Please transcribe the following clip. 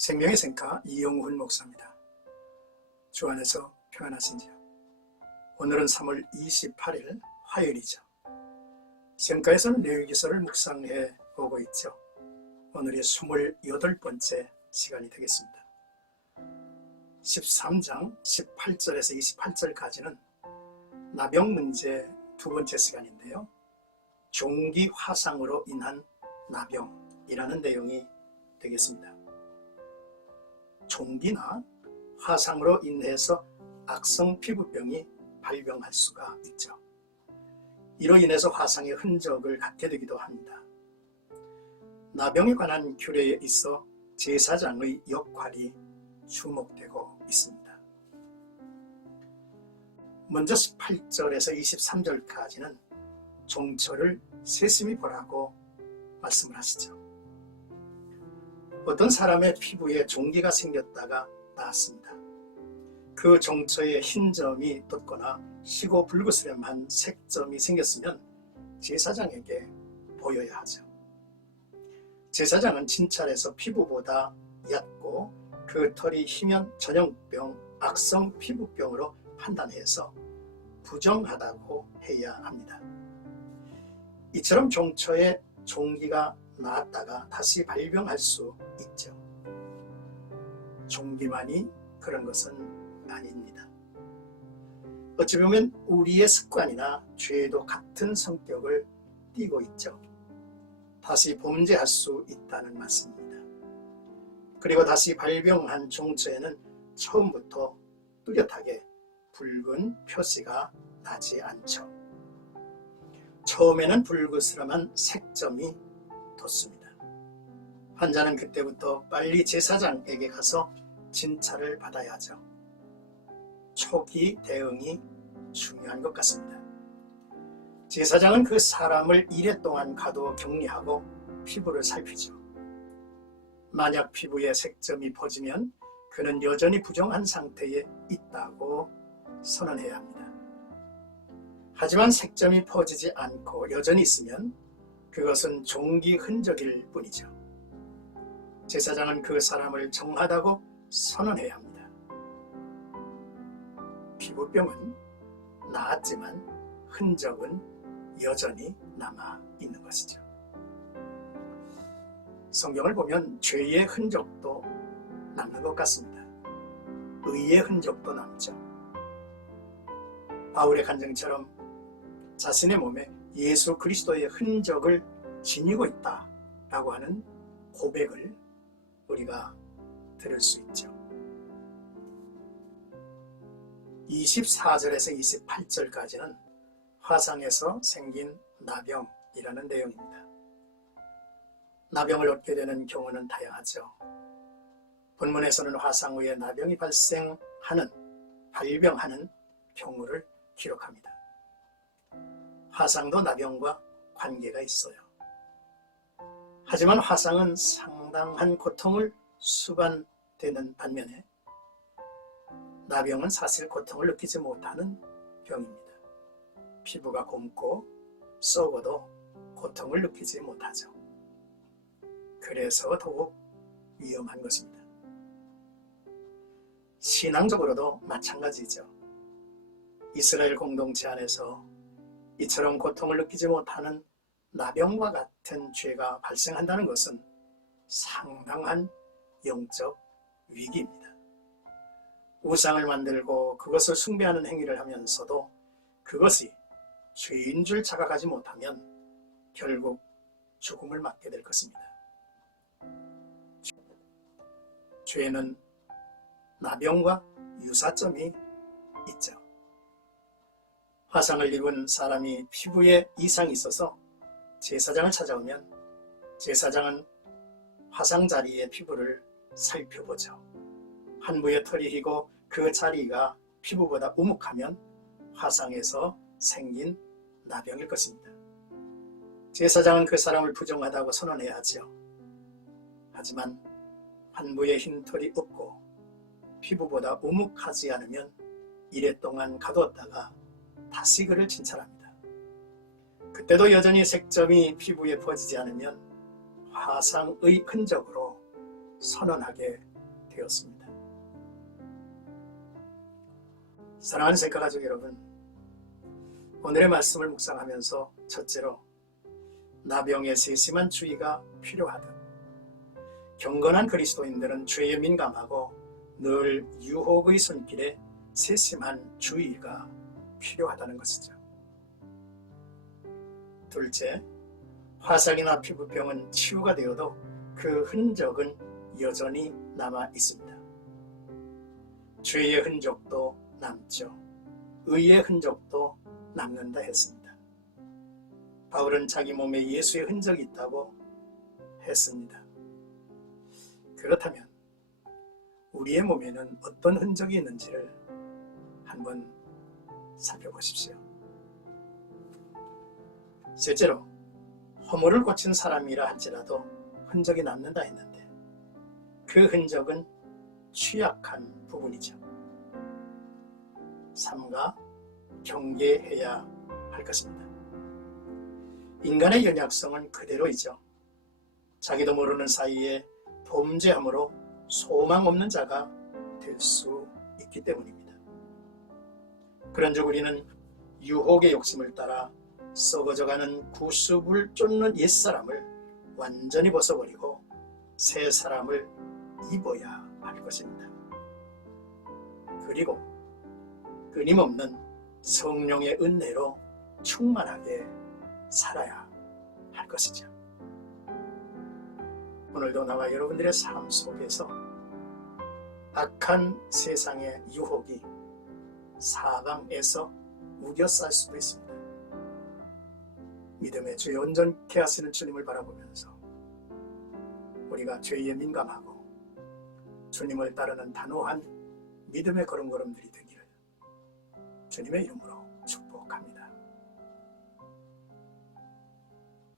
생명의 생가 이영훈 목사입니다. 주 안에서 평안하신지요? 오늘은 3월 28일 화요일이죠. 생가에서는 레위기서를 묵상해 오고 있죠. 오늘이 28번째 시간이 되겠습니다. 13장 18절에서 28절까지는 나병 문제 두 번째 시간인데요. 종기 화상으로 인한 나병이라는 내용이 되겠습니다. 종기나 화상으로 인해서 악성 피부병이 발병할 수가 있죠. 이로 인해서 화상의 흔적을 갖게 되기도 합니다. 나병에 관한 규례에 있어 제사장의 역할이 주목되고 있습니다. 먼저 18절에서 23절까지는 종처를 세심히 보라고 말씀을 하시죠. 어떤 사람의 피부에 종기가 생겼다가 나았습니다. 그 종처에 흰 점이 돋거나 시고 붉으스름한 색점이 생겼으면 제사장에게 보여야 하죠. 제사장은 진찰해서 피부보다 얕고 그 털이 희면 전염병, 악성 피부병으로 판단해서 부정하다고 해야 합니다. 이처럼 종처에 종기가 나았다가 다시 발병할 수 있죠. 종기만이 그런 것은 아닙니다. 어찌 보면 우리의 습관이나 죄도 같은 성격을 띠고 있죠. 다시 범죄할 수 있다는 말씀입니다. 그리고 다시 발병한 종처에는 처음부터 뚜렷하게 붉은 표시가 나지 않죠. 처음에는 붉으스름한 색점이 돋습니다. 환자는 그때부터 빨리 제사장에게 가서 진찰을 받아야 하죠. 초기 대응이 중요한 것 같습니다. 제사장은 그 사람을 이래 동안 가둬 격리하고 피부를 살피죠. 만약 피부에 색점이 퍼지면 그는 여전히 부정한 상태에 있다고 선언해야 합니다. 하지만 색점이 퍼지지 않고 여전히 있으면 그것은 종기 흔적일 뿐이죠. 제사장은 그 사람을 정하다고 선언해야 합니다. 피부병은 나았지만 흔적은 여전히 남아 있는 것이죠. 성경을 보면 죄의 흔적도 남는 것 같습니다. 의의 흔적도 남죠. 바울의 간증처럼 자신의 몸에 예수 그리스도의 흔적을 지니고 있다라고 하는 고백을 우리가 들을 수 있죠. 24절에서 28절까지는 화상에서 생긴 나병이라는 내용입니다. 나병을 얻게 되는 경우는 다양하죠. 본문에서는 화상 후에 나병이 발병하는 경우를 기록합니다. 화상도 나병과 관계가 있어요. 하지만 화상은 상당한 고통을 수반되는 반면에 나병은 사실 고통을 느끼지 못하는 병입니다. 피부가 곪고 썩어도 고통을 느끼지 못하죠. 그래서 더욱 위험한 것입니다. 신앙적으로도 마찬가지죠. 이스라엘 공동체 안에서 이처럼 고통을 느끼지 못하는 나병과 같은 죄가 발생한다는 것은 상당한 영적 위기입니다. 우상을 만들고 그것을 숭배하는 행위를 하면서도 그것이 죄인 줄 자각하지 못하면 결국 죽음을 맞게 될 것입니다. 죄는 나병과 유사점이 있죠. 화상을 입은 사람이 피부에 이상이 있어서 제사장을 찾아오면 제사장은 화상 자리의 피부를 살펴보죠. 한 부에 털이 희고 그 자리가 피부보다 우묵하면 화상에서 생긴 나병일 것입니다. 제사장은 그 사람을 부정하다고 선언해야 하죠. 하지만 한 부에 흰 털이 없고 피부보다 우묵하지 않으면 이래 동안 가두었다가 다시 그를 진찰합니다. 그때도 여전히 색점이 피부에 퍼지지 않으면 화상의 흔적으로 선언하게 되었습니다. 사랑하는 색가가족 여러분, 오늘의 말씀을 묵상하면서 첫째로 나병의 세심한 주의가 필요하듯 경건한 그리스도인들은 죄에 민감하고 늘 유혹의 손길에 세심한 주의가 필요하다는 것이죠. 둘째, 화상이나 피부병은 치유가 되어도 그 흔적은 여전히 남아 있습니다. 죄의 흔적도 남죠. 의의 흔적도 남는다 했습니다. 바울은 자기 몸에 예수의 흔적이 있다고 했습니다. 그렇다면 우리의 몸에는 어떤 흔적이 있는지를 한번 살펴보십시오. 실제로 허물을 고친 사람이라 할지라도 흔적이 남는다 했는데 그 흔적은 취약한 부분이죠. 삼가 경계해야 할 것입니다. 인간의 연약성은 그대로이죠. 자기도 모르는 사이에 범죄함으로 소망 없는 자가 될 수 있기 때문입니다. 그런즉 우리는 유혹의 욕심을 따라 썩어져가는 구습을 쫓는 옛사람을 완전히 벗어버리고 새 사람을 입어야 할 것입니다. 그리고 끊임없는 성령의 은혜로 충만하게 살아야 할 것이죠. 오늘도 나와 여러분들의 삶 속에서 악한 세상의 유혹이 사방에서 우겨쌀 수도 있습니다. 믿음의 주에 온전케 하시는 주님을 바라보면서 우리가 죄에 민감하고 주님을 따르는 단호한 믿음의 걸음걸음들이 되기를 주님의 이름으로